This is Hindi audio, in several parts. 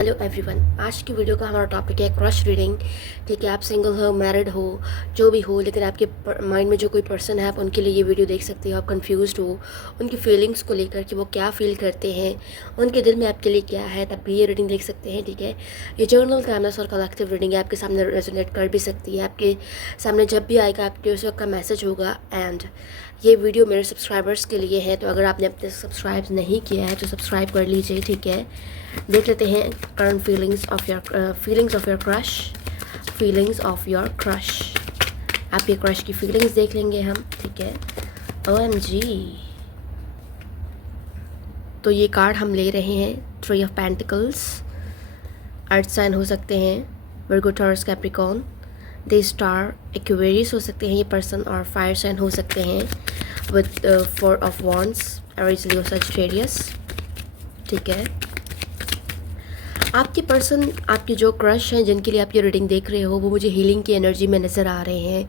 हेलो एवरीवन, आज की वीडियो का हमारा टॉपिक है क्रश रीडिंग। ठीक है, आप सिंगल हो, मैरिड हो, जो भी हो, लेकिन आपके माइंड में जो कोई पर्सन है, आप उनके लिए ये वीडियो देख सकते हो। आप कंफ्यूज्ड हो उनकी फीलिंग्स को लेकर कि वो क्या फील करते हैं, उनके दिल में आपके लिए क्या है, तब भी ये रीडिंग देख सकते हैं। ठीक है, ये जर्नल काइंडनेस और कलेक्टिव रीडिंग है, आपके सामने रेजोनेट कर भी सकती है। आपके सामने जब भी आएगा आपके उस वक्त का मैसेज होगा। एंड ये वीडियो मेरे सब्सक्राइबर्स के लिए है, तो अगर आपने अपने सब्सक्राइब नहीं किया है तो सब्सक्राइब कर लीजिए। ठीक है, देख लेते हैं current feelings of your crush. Feelings of your crush, आपके क्रश की फीलिंग्स देख लेंगे हम। ठीक है, OMG। तो ये कार्ड हम ले रहे हैं 3 ऑफ पेंटिकल्स। अर्थ साइन हो सकते हैं, वर्गो, टॉरस, कैप्रिकॉर्न, दे स्टार, एक्वेरियस हो सकते हैं ये पर्सन, और फायर साइन हो सकते हैं with 4 of wands, Aries, Leo, Sagittarius. ठीक है, आपके पर्सन, आपके जो क्रश हैं जिनके लिए आप ये रीडिंग देख रहे हो, वो मुझे हीलिंग की एनर्जी में नज़र आ रहे हैं,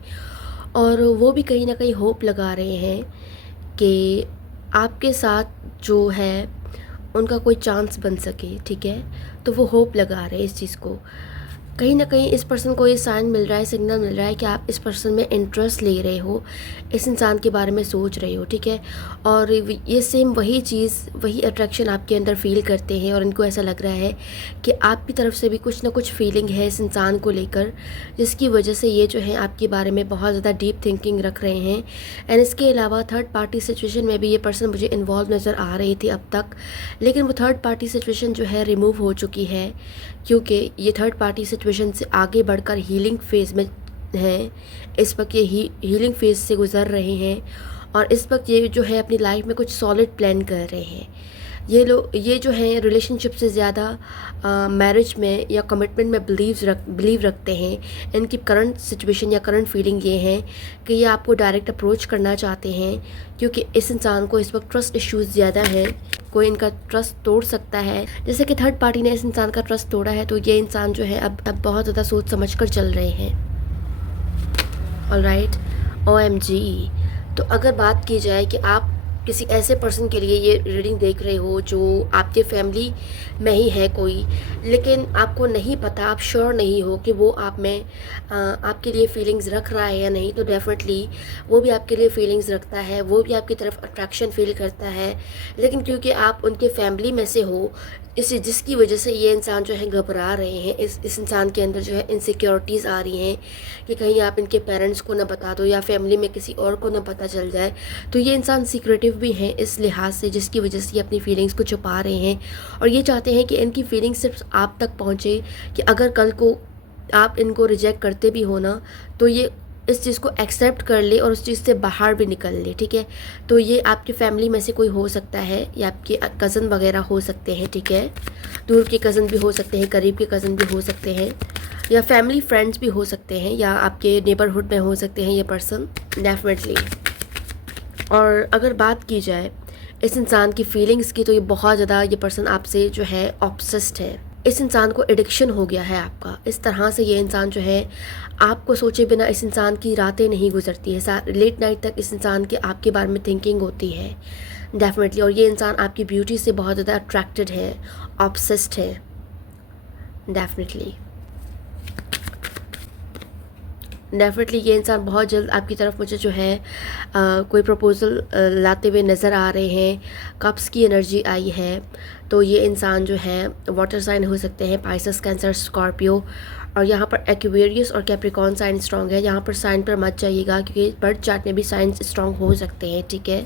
और वो भी कहीं ना कहीं होप लगा रहे हैं कि आपके साथ जो है उनका कोई चांस बन सके। ठीक है, तो वो होप लगा रहे हैं इस चीज़ को। कहीं ना कहीं इस पर्सन को ये साइन मिल रहा है, सिग्नल मिल रहा है कि आप इस पर्सन में इंटरेस्ट ले रहे हो, इस इंसान के बारे में सोच रहे हो। ठीक है, और ये सेम वही चीज़, वही अट्रैक्शन आपके अंदर फील करते हैं, और इनको ऐसा लग रहा है कि आपकी तरफ से भी कुछ ना कुछ फीलिंग है इस इंसान को लेकर, जिसकी वजह से ये जो है आपके बारे में बहुत ज़्यादा डीप थिंकिंग रख रहे हैं। एंड इसके अलावा थर्ड पार्टी सिचुएशन में भी ये पर्सन मुझे इन्वॉल्व नज़र आ रही थी अब तक, लेकिन वो थर्ड पार्टी सिचुएशन जो है रिमूव हो चुकी है, क्योंकि ये थर्ड पार्टी सिचुएशन से आगे बढ़कर हीलिंग फेज़ में हैं। इस वक्त ये हीलिंग फेज़ से गुज़र रहे हैं, और इस वक्त ये जो है अपनी लाइफ में कुछ सॉलिड प्लान कर रहे हैं। ये जो है रिलेशनशिप से ज़्यादा मैरिज में या कमिटमेंट में बिलीव रखते हैं। इनकी करंट सिचुएशन या करंट फीलिंग ये है कि ये आपको डायरेक्ट अप्रोच करना चाहते हैं, क्योंकि इस इंसान को इस वक्त ट्रस्ट इश्यूज़ ज़्यादा है। कोई इनका ट्रस्ट तोड़ सकता है, जैसे कि थर्ड पार्टी ने इस इंसान का ट्रस्ट तोड़ा है, तो ये इंसान जो है अब बहुत ज़्यादा सोच समझ कर चल रहे हैं। Alright, OMG। तो अगर बात की जाए कि आप किसी ऐसे पर्सन के लिए ये रीडिंग देख रहे हो जो आपके फैमिली में ही है कोई, लेकिन आपको नहीं पता, आप श्योर नहीं हो कि वो आप में आपके लिए फीलिंग्स रख रहा है या नहीं, तो डेफिनेटली वो भी आपके लिए फीलिंग्स रखता है, वो भी आपकी तरफ अट्रैक्शन फील करता है। लेकिन क्योंकि आप उनके फैमिली में से हो, जिसकी वजह से ये इंसान जो है घबरा रहे हैं। इस इंसान के अंदर जो है इनसिक्योरिटीज़ आ रही हैं कि कहीं आप इनके पेरेंट्स को ना बता दो या फैमिली में किसी और को ना पता चल जाए। तो ये इंसान सीक्रेटिव भी हैं इस लिहाज से, जिसकी वजह से ये अपनी फीलिंग्स को छुपा रहे हैं, और ये चाहते हैं कि इनकी फीलिंग्स सिर्फ आप तक पहुँचे, कि अगर कल को आप इनको रिजेक्ट करते भी हो ना, तो ये इस चीज़ को एक्सेप्ट कर ले और उस चीज़ से बाहर भी निकल ले। ठीक है, तो ये आपकी फैमिली में से कोई हो सकता है, या आपके कज़न वगैरह हो सकते हैं। ठीक है, दूर के कज़न भी हो सकते हैं, करीब के कज़न भी हो सकते हैं, या फैमिली फ्रेंड्स भी हो सकते हैं, या आपके नेबरहुड में हो सकते हैं ये पर्सन, डेफिनेटली। और अगर बात की जाए इस इंसान की फीलिंग्स की, तो ये बहुत ज़्यादा, ये पर्सन आपसे जो है ऑब्सेस्ड है। इस इंसान को एडिक्शन हो गया है आपका। इस तरह से ये इंसान जो है आपको सोचे बिना, इस इंसान की रातें नहीं गुजरती है, लेट नाइट तक इस इंसान के आपके बारे में थिंकिंग होती है, डेफिनेटली। और ये इंसान आपकी ब्यूटी से बहुत ज़्यादा अट्रैक्टेड है, ऑब्सेस्ड है, डेफिनेटली। ये इंसान बहुत जल्द आपकी तरफ मुझे जो है कोई प्रपोज़ल लाते हुए नज़र आ रहे हैं। कप्स की एनर्जी आई है, तो ये इंसान जो है वाटर साइन हो सकते हैं, पाइसेस, कैंसर, स्कॉर्पियो, और यहाँ पर एक्वेरियस और कैप्रिकॉर्न साइन स्ट्रॉन्ग है। यहाँ पर साइन पर मत जाइएगा, क्योंकि बर्थ चार्ट में भी साइन स्ट्रॉन्ग हो सकते हैं। ठीक है,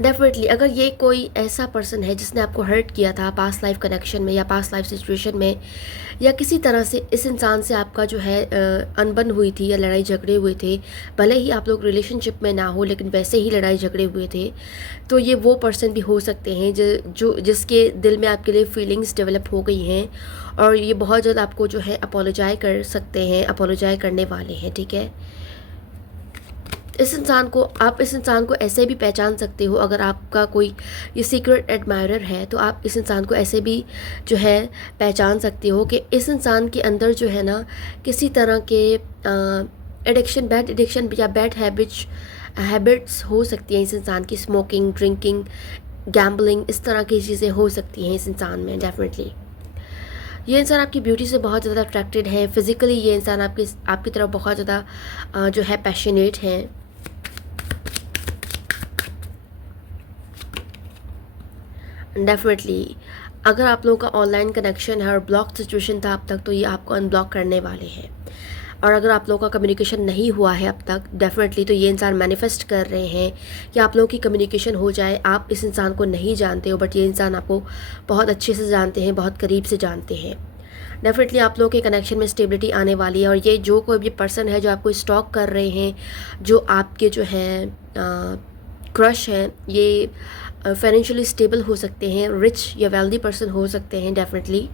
डेफिनेटली अगर ये कोई ऐसा पर्सन है जिसने आपको हर्ट किया था पास्ट लाइफ कनेक्शन में या पास्ट लाइफ सिचुएशन में, या किसी तरह से इस इंसान से आपका जो है अनबन हुई थी या लड़ाई झगड़े हुए थे, भले ही आप लोग रिलेशनशिप में ना हो, लेकिन वैसे ही लड़ाई झगड़े हुए थे, तो ये वो पर्सन भी हो सकते हैं जिसके दिल में आपके लिए फीलिंग्स डेवलप हो गई हैं, और ये बहुत जल्द आपको जो है अपोलोजाइज कर सकते हैं, अपोलोजाइज करने वाले हैं। ठीक है, इस इंसान को ऐसे भी पहचान सकते हो, अगर आपका कोई ये सीक्रेट एडमायरर है, तो आप इस इंसान को ऐसे भी जो है पहचान सकते हो कि इस इंसान के अंदर जो है ना किसी तरह के बैड एडिक्शन या बैड हैबिट्स हो सकती हैं इस इंसान की, स्मोकिंग, ड्रिंकिंग, गैम्बलिंग, इस तरह की चीज़ें हो सकती हैं इस इंसान में डेफिनेटली। ये इंसान आपकी ब्यूटी से बहुत ज़्यादा अट्रैक्टेड है। फिज़िकली ये इंसान आपकी तरफ बहुत ज़्यादा जो है पैशनेट है। डेफिनेटली अगर आप लोगों का ऑनलाइन कनेक्शन है और ब्लॉक सिचुएशन था अब तक, तो ये आपको अनब्लॉक करने वाले हैं। और अगर आप लोगों का कम्युनिकेशन नहीं हुआ है अब तक डेफिनेटली, तो ये इंसान मैनिफेस्ट कर रहे हैं कि आप लोगों की कम्युनिकेशन हो जाए। आप इस इंसान को नहीं जानते हो, बट ये इंसान आपको बहुत अच्छे से जानते हैं, बहुत करीब से जानते हैं। डेफिनेटली आप लोगों के कनेक्शन में स्टेबिलिटी आने वाली है। और ये जो कोई भी पर्सन है जो आपको स्टॉक कर रहे हैं, जो आपके जो हैं क्रश हैं, ये फाइनेंशियली स्टेबल हो सकते हैं, रिच या वेल्दी पर्सन हो सकते हैं। डेफिनेटली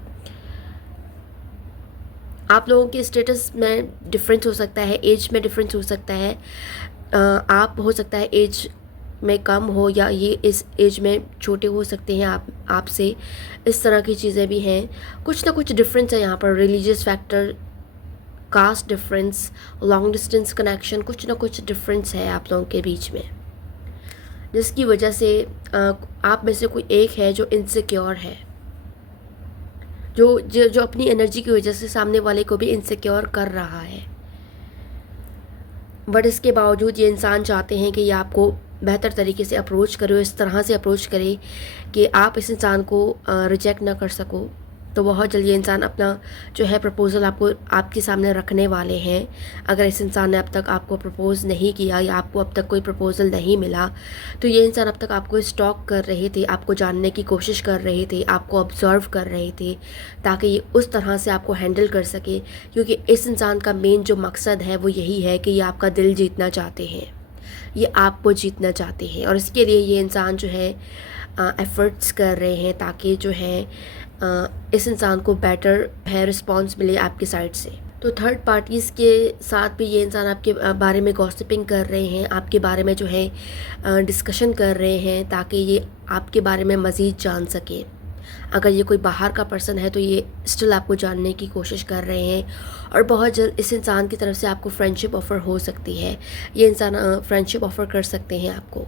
आप लोगों के स्टेटस में डिफरेंस हो सकता है, एज में डिफरेंस हो सकता है। आप हो सकता है एज में कम हो या ये इस एज में छोटे हो सकते हैं आपसे, इस तरह की चीज़ें भी हैं। कुछ ना कुछ डिफरेंस है यहाँ पर, religious factor, caste difference, long distance connection, कुछ ना कुछ डिफरेंस है आप लोगों के बीच में, जिसकी वजह से आप में से कोई एक है जो इनसिक्योर है, जो अपनी एनर्जी की वजह से सामने वाले को भी इनसिक्योर कर रहा है। बट इसके बावजूद ये इंसान चाहते हैं कि ये आपको बेहतर तरीके से अप्रोच करे, इस तरह से अप्रोच करे कि आप इस इंसान को रिजेक्ट ना कर सको। तो बहुत जल्दी ये इंसान अपना जो है प्रपोज़ल आपके सामने रखने वाले हैं। अगर इस इंसान ने अब तक आपको प्रपोज़ नहीं किया या आपको अब तक कोई प्रपोज़ल नहीं मिला, तो ये इंसान अब तक आपको स्टॉक कर रहे थे, आपको जानने की कोशिश कर रहे थे, आपको ऑब्ज़र्व कर रहे थे, ताकि ये उस तरह से आपको हैंडल कर सके। क्योंकि इस इंसान का मेन जो मकसद है वो यही है कि ये आपका दिल जीतना चाहते हैं, ये आपको जीतना चाहते हैं। और इसके लिए ये इंसान जो है एफ़र्ट्स कर रहे हैं ताकि जो है इस इंसान को बेटर है रिस्पॉन्स मिले आपकी साइड से। तो थर्ड पार्टीज़ के साथ भी ये इंसान आपके बारे में गॉसिपिंग कर रहे हैं, आपके बारे में जो है डिस्कशन कर रहे हैं, ताकि ये आपके बारे में मज़ीद जान सके। अगर ये कोई बाहर का पर्सन है तो ये स्टिल आपको जानने की कोशिश कर रहे हैं। और बहुत जल्द इस इंसान की तरफ से आपको फ्रेंडशिप ऑफ़र हो सकती है, ये इंसान फ्रेंडशिप ऑफ़र कर सकते हैं आपको।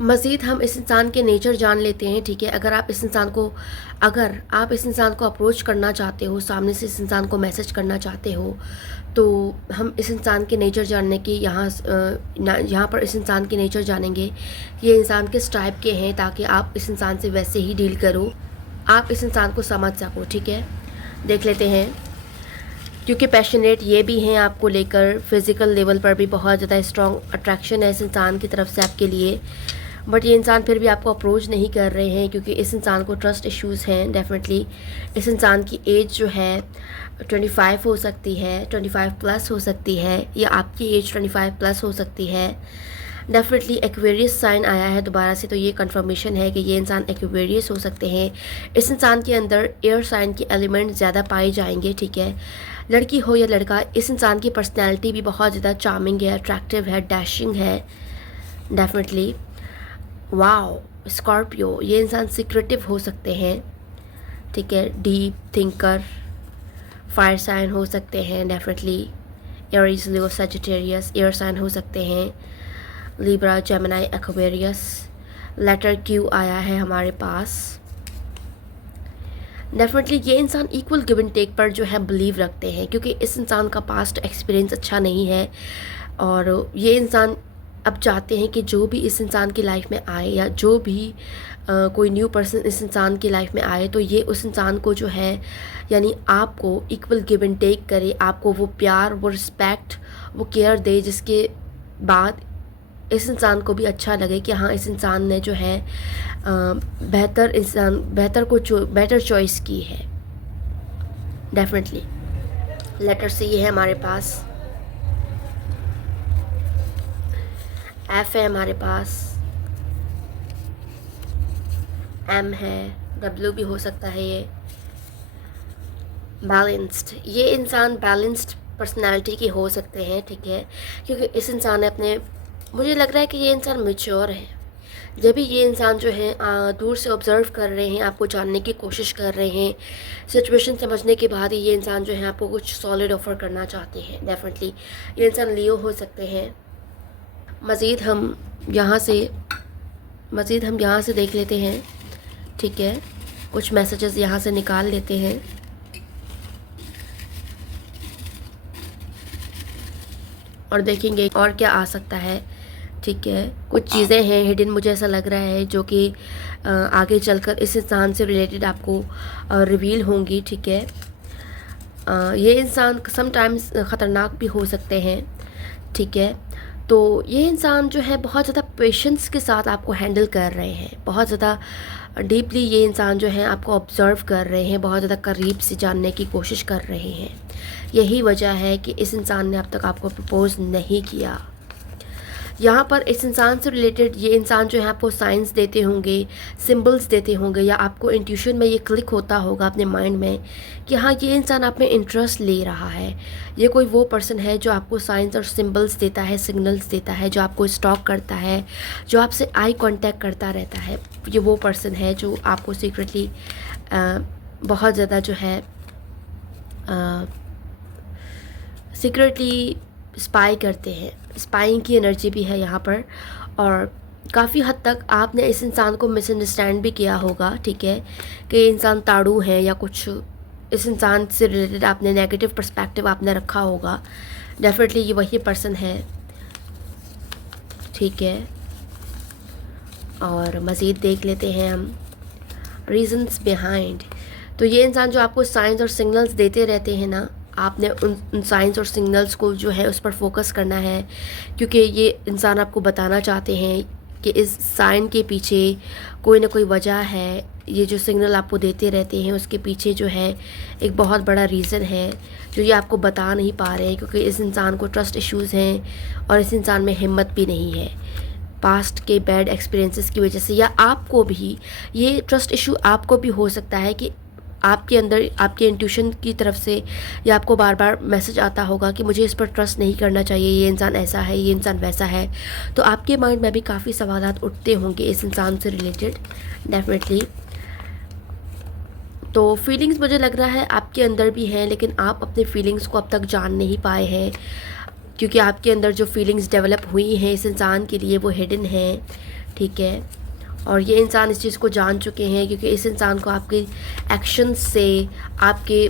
मज़ीद हम इस इंसान के नेचर जान लेते हैं, ठीक है। अगर आप इस इंसान को अप्रोच करना चाहते हो, सामने से इस इंसान को मैसेज करना चाहते हो, तो हम इस इंसान के नेचर जानने की यहाँ पर इस इंसान के नेचर जानेंगे, ये इंसान किस टाइप के हैं, ताकि आप इस इंसान से वैसे ही डील करो, आप इस इंसान को समझ सको, ठीक है। देख लेते हैं, क्योंकि पैशनेट ये भी हैं आपको लेकर, फिज़िकल लेवल पर भी बहुत ज़्यादा स्ट्रॉन्ग अट्रैक्शन है इस इंसान की तरफ से आपके लिए। बट ये इंसान फिर भी आपको अप्रोच नहीं कर रहे हैं, क्योंकि इस इंसान को ट्रस्ट इश्यूज़ हैं। डेफिनेटली इस इंसान की एज जो है 25 हो सकती है, 25 प्लस हो सकती है, या आपकी एज 25 प्लस हो सकती है। डेफिनेटली एक्वेरियस साइन आया है दोबारा से, तो ये कंफर्मेशन है कि ये इंसान एक्वेरियस हो सकते हैं। इस इंसान के अंदर एयर साइन के एलिमेंट ज़्यादा पाए जाएंगे, ठीक है। लड़की हो या लड़का, इस इंसान की पर्सनैलिटी भी बहुत ज़्यादा चार्मिंग है, अट्रैक्टिव है, डैशिंग है। डेफिनेटली वाओ, स्कॉर्पियो, ये इंसान सीक्रेटिव हो सकते हैं, ठीक है। डीप थिंकर, फायर साइन हो सकते हैं। Definitely Aries, Leo, Sagittarius air sign हो सकते हैं। Libra, Gemini, Aquarius. Letter Q आया है हमारे पास। डेफिनेटली ये इंसान इक्वल गिव एंड टेक पर जो है बिलीव रखते हैं, क्योंकि इस इंसान का पास्ट एक्सपीरियंस अच्छा नहीं है। और ये इंसान अब चाहते हैं कि जो भी इस इंसान की लाइफ में आए, या जो भी कोई न्यू पर्सन इस इंसान की लाइफ में आए, तो ये उस इंसान को जो है, यानी आपको इक्वल गिव एंड टेक करे, आपको वो प्यार, वो रिस्पेक्ट, वो केयर दे, जिसके बाद इस इंसान को भी अच्छा लगे कि हाँ, इस इंसान ने जो है बेटर चॉइस की है। डेफिनेटली लेटर से ये है हमारे पास, एफ है हमारे पास, एम है, डब्ल्यू भी हो सकता है। ये बैलेंस्ड, ये इंसान बैलेंस्ड पर्सनालिटी के हो सकते हैं, ठीक है। क्योंकि इस इंसान ने मुझे लग रहा है कि ये इंसान मैच्योर है। जब भी ये इंसान जो है दूर से ऑब्ज़र्व कर रहे हैं, आपको जानने की कोशिश कर रहे हैं, सिचुएशन समझने के बाद ही ये इंसान जो है आपको कुछ सॉलिड ऑफ़र करना चाहते हैं। डेफिनेटली ये इंसान लियो हो सकते हैं। मज़ीद हम यहाँ से मज़ीद हम यहाँ से देख लेते हैं, ठीक है, कुछ मैसेजेस यहाँ से निकाल लेते हैं। और देखेंगे और क्या आ सकता है, ठीक है। कुछ चीज़ें हैं हिडन, मुझे ऐसा लग रहा है, जो कि आगे चलकर इस इंसान से रिलेटेड आपको रिवील होंगी, ठीक है। ये इंसान समटाइम्स ख़तरनाक भी हो सकते हैं, ठीक है। तो ये इंसान जो है बहुत ज़्यादा पेशेंस के साथ आपको हैंडल कर रहे हैं, बहुत ज़्यादा डीपली ये इंसान जो है आपको ऑब्ज़र्व कर रहे हैं, बहुत ज़्यादा करीब से जानने की कोशिश कर रहे हैं। यही वजह है कि इस इंसान ने अब तक आपको प्रपोज़ नहीं किया। यहाँ पर इस इंसान से रिलेटेड ये इंसान जो है आपको साइंस देते होंगे, सिंबल्स देते होंगे, या आपको इंट्यूशन में ये क्लिक होता होगा अपने माइंड में कि हाँ, ये इंसान आप में इंटरेस्ट ले रहा है। ये कोई वो पर्सन है जो आपको साइंस और सिंबल्स देता है, सिग्नल्स देता है, जो आपको स्टॉक करता है, जो आपसे आई कांटेक्ट करता रहता है। ये वो पर्सन है जो आपको सीक्रेटली बहुत ज़्यादा जो है सीक्रेटली स्पाई करते हैं। स्पाइंग की एनर्जी भी है यहाँ पर, और काफ़ी हद तक आपने इस इंसान को मिसअंडरस्टैंड भी किया होगा, ठीक है, कि इंसान ताड़ू है या कुछ, इस इंसान से रिलेटेड आपने नेगेटिव पर्सपेक्टिव आपने रखा होगा। डेफिनेटली ये वही पर्सन है, ठीक है। और मज़ीद देख लेते हैं हम रीज़न्स बिहाइंड। तो ये इंसान जो आपको साइंस और सिग्नल्स देते रहते हैं ना, आपने उन साइंस और सिग्नल्स को जो है उस पर फोकस करना है, क्योंकि ये इंसान आपको बताना चाहते हैं कि इस साइन के पीछे कोई ना कोई वजह है। ये जो सिग्नल आपको देते रहते हैं उसके पीछे जो है एक बहुत बड़ा रीज़न है जो ये आपको बता नहीं पा रहे हैं, क्योंकि इस इंसान को ट्रस्ट इश्यूज़ हैं और इस इंसान में हिम्मत भी नहीं है पास्ट के बैड एक्सपीरियंसेस की वजह से। या आपको भी ये ट्रस्ट इशू आपको भी हो सकता है कि आपके अंदर आपके इंट्यूशन की तरफ से या आपको बार बार मैसेज आता होगा कि मुझे इस पर ट्रस्ट नहीं करना चाहिए, ये इंसान ऐसा है, ये इंसान वैसा है। तो आपके माइंड में भी काफ़ी सवालात उठते होंगे इस इंसान से रिलेटेड, डेफिनेटली। तो फीलिंग्स मुझे लग रहा है आपके अंदर भी हैं, लेकिन आप अपने फीलिंग्स को अब तक जान नहीं पाए हैं, क्योंकि आपके अंदर जो फीलिंग्स डेवलप हुई हैं इस इंसान के लिए वो हिडन है, ठीक है। और ये इंसान इस चीज़ को जान चुके हैं, क्योंकि इस इंसान को आपके एक्शंस से, आपके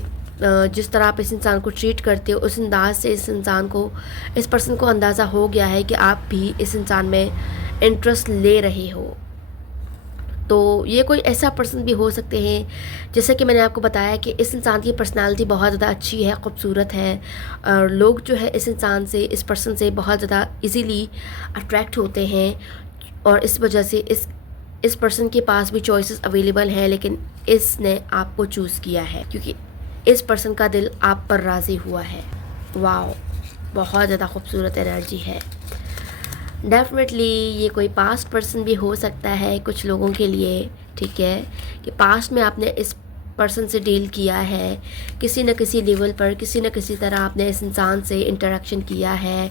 जिस तरह आप इस इंसान को ट्रीट करते हो उस अंदाज से इस पर्सन को अंदाज़ा हो गया है कि आप भी इस इंसान में इंटरेस्ट ले रहे हो। तो ये कोई ऐसा पर्सन भी हो सकते हैं, जैसे कि मैंने आपको बताया कि इस इंसान की पर्सनालिटी बहुत ज़्यादा अच्छी है, खूबसूरत है, और लोग जो है इस इंसान से, इस पर्सन से बहुत ज़्यादा इजीली अट्रैक्ट होते हैं, और इस वजह से इस पर्सन के पास भी चॉइसेस अवेलेबल हैं, लेकिन इसने आपको चूज़ किया है क्योंकि इस पर्सन का दिल आप पर राज़ी हुआ है। वाओ, बहुत ज़्यादा खूबसूरत एनर्जी है। डेफिनेटली ये कोई पास्ट पर्सन भी हो सकता है कुछ लोगों के लिए, ठीक है, कि पास्ट में आपने इस पर्सन से डील किया है, किसी न किसी लेवल पर, किसी न किसी तरह आपने इस इंसान से इंटरेक्शन किया है,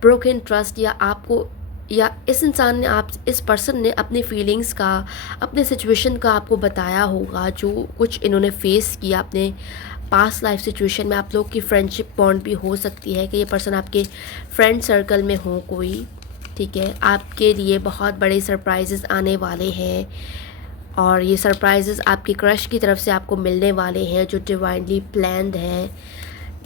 ब्रोकन ट्रस्ट, या इस इंसान ने, इस पर्सन ने अपनी फीलिंग्स का, अपने सिचुएशन का आपको बताया होगा, जो कुछ इन्होंने फेस किया अपने पास्ट लाइफ सिचुएशन में। आप लोग की फ्रेंडशिप बॉन्ड भी हो सकती है कि ये पर्सन आपके फ्रेंड सर्कल में हो कोई, ठीक है। आपके लिए बहुत बड़े सरप्राइजेस आने वाले हैं, और ये सरप्राइजेस आपके क्रश की तरफ से आपको मिलने वाले हैं, जो डिवाइनली प्लान्ड हैं,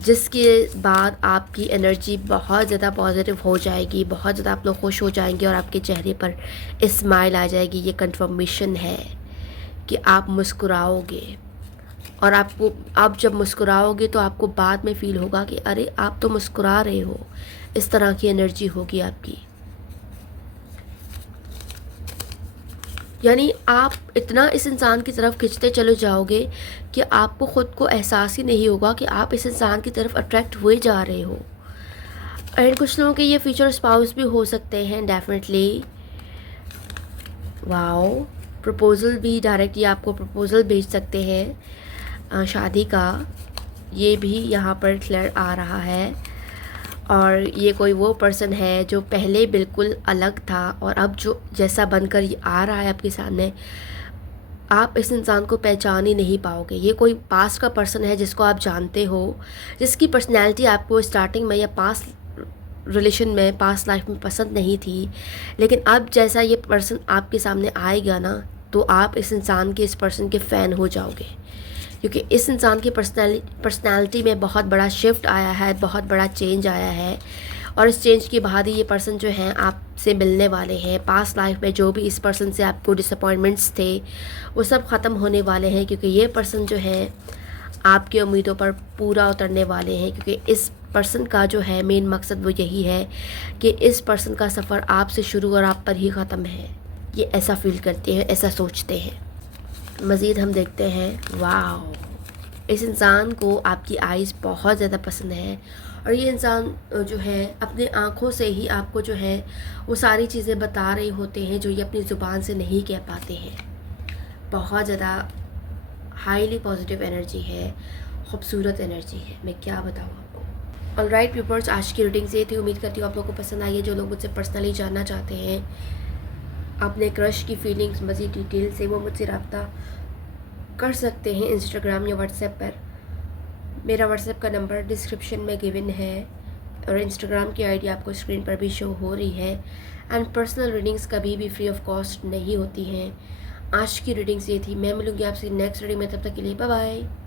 जिसके बाद आपकी एनर्जी बहुत ज़्यादा पॉजिटिव हो जाएगी, बहुत ज़्यादा आप लोग खुश हो जाएंगे और आपके चेहरे पर स्माइल आ जाएगी। ये कंफर्मेशन है कि आप मुस्कुराओगे, और आप जब मुस्कुराओगे तो आपको बाद में फ़ील होगा कि अरे आप तो मुस्कुरा रहे हो, इस तरह की एनर्जी होगी आपकी। यानी आप इतना इस इंसान की तरफ खिंचते चले जाओगे कि आपको ख़ुद को एहसास ही नहीं होगा कि आप इस इंसान की तरफ अट्रैक्ट हुए जा रहे हो। एंड कुछ लोगों के ये फ्यूचर स्पाउस भी हो सकते हैं, डेफिनेटली। वाओ, प्रपोज़ल भी डायरेक्टली आपको प्रपोज़ल भेज सकते हैं शादी का, ये भी यहाँ पर क्लियर आ रहा है। और ये कोई वो पर्सन है जो पहले बिल्कुल अलग था और अब जो जैसा बनकर ये आ रहा है आपके सामने, आप इस इंसान को पहचान ही नहीं पाओगे। ये कोई पास्ट का पर्सन है जिसको आप जानते हो, जिसकी पर्सनैलिटी आपको स्टार्टिंग में या रिलेशन में पास्ट लाइफ में पसंद नहीं थी, लेकिन अब जैसा ये पर्सन आपके सामने आएगा ना, तो आप इस इंसान के, इस पर्सन के फ़ैन हो जाओगे, क्योंकि इस इंसान की पर्सनालिटी में बहुत बड़ा शिफ्ट आया है, बहुत बड़ा चेंज आया है। और इस चेंज के बाद ही ये पर्सन जो हैं आपसे मिलने वाले हैं। पास्ट लाइफ में जो भी इस पर्सन से आपको डिसअपॉइंटमेंट्स थे, वो सब ख़त्म होने वाले हैं, क्योंकि ये पर्सन जो है आपकी उम्मीदों पर पूरा उतरने वाले हैं। क्योंकि इस पर्सन का जो है मेन मकसद वो यही है कि इस पर्सन का सफ़र आपसे शुरू और आप पर ही ख़त्म है। ये ऐसा फील करते हैं, ऐसा सोचते हैं। मज़ीद हम देखते हैं, वाह, इस इंसान को आपकी आइज़ बहुत ज़्यादा पसंद है, और ये इंसान जो है अपने आँखों से ही आपको जो है वो सारी चीज़ें बता रहे होते हैं जो ये अपनी ज़ुबान से नहीं कह पाते हैं। बहुत ज़्यादा हाईली पॉजिटिव एनर्जी है, खूबसूरत एनर्जी है, मैं क्या बताऊँ आपको। ऑलराइट व्यूअर्स, आज की रीडिंग ये थी। उम्मीद करती हूँ आप लोगों को पसंद आई है। जो लोग मुझसे पर्सनली जानना चाहते हैं अपने क्रश की फीलिंग्स मज़ीद डिटेल से, वो मुझसे रब्ता कर सकते हैं इंस्टाग्राम या व्हाट्सएप पर। मेरा व्हाट्सएप का नंबर डिस्क्रिप्शन में गिवन है, और इंस्टाग्राम की आईडी आपको स्क्रीन पर भी शो हो रही है। एंड पर्सनल रीडिंग्स कभी भी फ्री ऑफ कॉस्ट नहीं होती हैं। आज की रीडिंग्स ये थी। मैं मिलूँगी आपसे नेक्स्ट रीडिंग में, तब तक के लिए बाय बाय।